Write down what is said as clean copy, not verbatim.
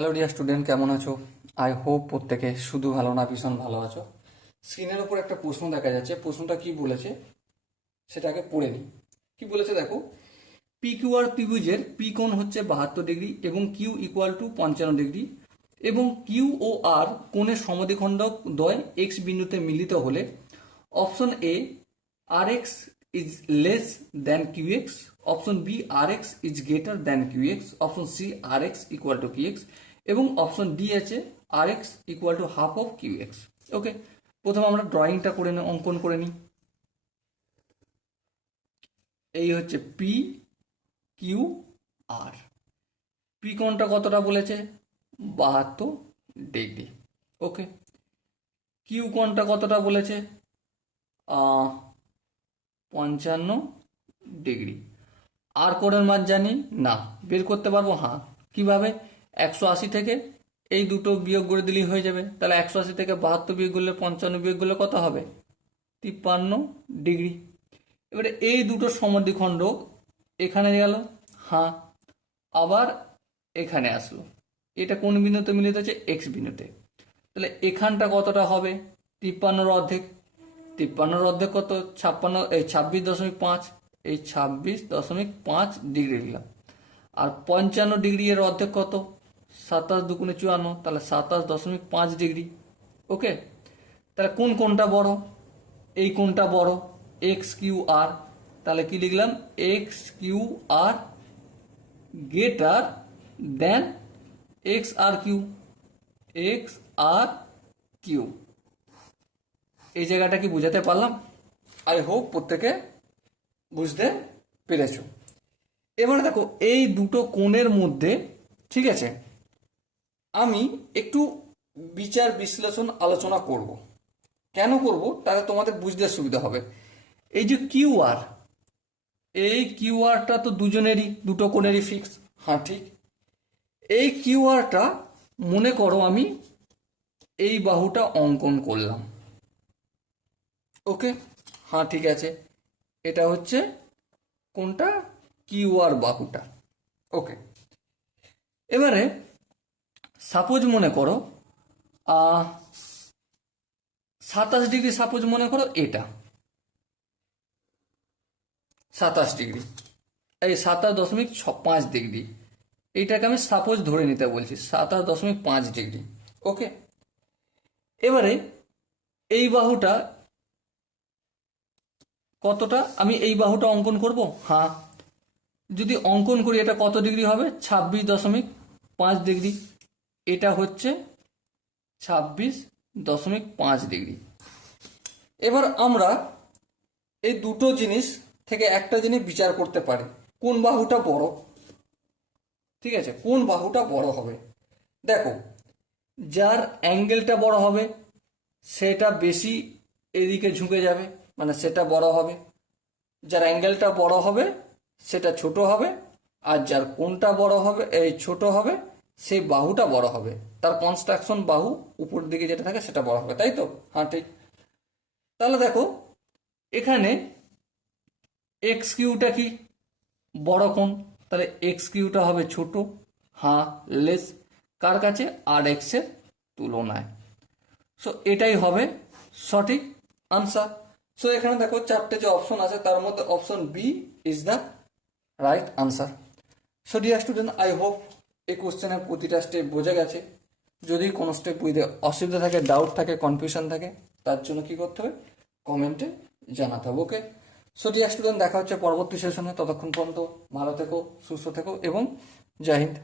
Hello dear student, কেমন আছো? I hope প্রত্যেকে শুধু ভালো না ভীষণ ভালো আছো। স্ক্রিনের উপর একটা প্রশ্ন দেখা যাচ্ছে, প্রশ্নটা কি বলেছে সেটাকে পড়ে নিই। কি বলেছে দেখো, পি কিউ আর ত্রিভুজের পি কোণ হচ্ছে 72 ডিগ্রি এবং কিউ ইকুয়াল টু 55 ডিগ্রি, এবং কিউ ও আর কোণের সমদ্বিখণ্ডক দ্বয় এক্স বিন্দুতে মিলিত হলে option A R X is less than Q X, option B R X is greater than Q X, option C R X equal to Q X, এবং option D আছে R X equal to half of Q X. Okay, প্রথমে আমরা ড্রয়িংটা করে নিই, অঙ্কন করে নিই। এই হচ্ছে পি কিউ আর। পি কোণটা কতটা বলেছে? 72 ডিগ্রি। ওকে, কিউ কোণটা কতটা বলেছে? 55 ডিগ্রি। আর কোণের মান জানি না, বের করতে পারবো? হ্যাঁ। কিভাবে? 180 থেকে এই দুটো বিয়োগ করে দিলেই হয়ে যাবে। তাহলে 180 থেকে 72 বিয়োগ করলে 55 বিয়োগ করলে কত হবে? 53 ডিগ্রি। এবারে এই দুটো সমদ্বিখণ্ড এখানে গেল, হ্যাঁ, আবার এখানে আসলো। এটা কোন বিন্দুতে মিলিত হচ্ছে? এক্স বিন্দুতে। তাহলে এখানটা কতটা হবে? 53 অর্ধেক। 53 অর্ধেক কত? 26.5। এই 26.5 ডিগ্রি নিলাম। আর 55 ডিগ্রি এর অর্ধেক কত? 27×2 = 54, তাহলে 27.5 ডিগ্রি। ওকে, তাহলে কোন কোণটা বড়? এই কোণটা বড়, এক্স কিউ আর। তাহলে কি লিখলাম? X Q R greater than x আর কিউ। এক্স আর কিউ, এই জায়গাটা কি বুঝাতে পারলাম? আই হোপ প্রত্যেকে বুঝতে পেরেছো। এবারে দেখো, এই দুটো কোণের মধ্যে, ঠিক আছে, আমি একটু বিচার বিশ্লেষণ আলোচনা করব। কেন করব? তাহলে তোমাদের বুঝতে সুবিধা হবে। এই যে কিউ আর, এই কিউ আরটা তো দুজনেরই, দুটো কোণেরই ফিক্স। হ্যাঁ ঠিক। এই কিউ আরটা মনে করো আমি এই বাহুটা অঙ্কন করলাম। ওকে, হ্যাঁ ঠিক আছে, এটা হচ্ছে কোনটা? কিউ আর বাহুটা। ওকে, এবারে সাপোজ মনে করো 27 ডিগ্রি, সাপোজ মনে করো এটা 27 ডিগ্রি, এই 27.5 ডিগ্রি, এইটাকে আমি সাপোজ ধরে নিতে বলছি 27.5 ডিগ্রি। ওকে, এবারে এই বাহুটা কতটা? আমি এই বাহুটা অঙ্কন করব। হ্যাঁ, যদি অঙ্কন করি এটা কত ডিগ্রি হবে? 26.5 ডিগ্রি। এটা হচ্ছে 26.5 ডিগ্রি। এবার আমরা এই দুটো জিনিস থেকে একটা জিনিস বিচার করতে পারি, কোন বাহুটা বড়। ঠিক আছে, কোন বাহুটা বড় হবে? দেখো, যার অ্যাঙ্গেলটা বড় হবে সেটা বেশি এদিকে ঝুঁকে যাবে, মানে সেটা বড় হবে। যার অ্যাঙ্গেলটা বড় হবে সেটা ছোট হবে, আর যার কোণটা বড় হবে, এই ছোট হবে, সেই বাহুটা বড় হবে। তার কনস্ট্রাকশন বাহু উপর দিকে যেটা থাকে সেটা বড় হবে, তাই তো? হ্যাঁ ঠিক। তাহলে দেখো, এখানে এক্স কিউটা কি? বড় কোণ, তাহলে এক্স কিউটা হবে ছোট। হ্যাঁ, লেস। কার কাছে? আর এক্স এর তুলনায়। সো এটাই হবে সঠিক আনসার। সো এখানে দেখো চারটে যে অপশন আছে তার মধ্যে option B is the right answer. So dear student, I hope এই কোশ্চেনের প্রতিটা স্টেপ বোঝা গেছে। যদি কোনো স্টেপ বুঝতে অসুবিধা থাকে, ডাউট থাকে, কনফিউশন থাকে, তার জন্য কি করতে হবে? কমেন্টে জানাতে হবে। ওকে, সো ডিয়ার স্টুডেন্ট, দেখা হচ্ছে পরবর্তী সেশনে। ততক্ষণ পর্যন্ত ভালো থেকো, সুস্থ থেকো এবং জয় হিন্দ।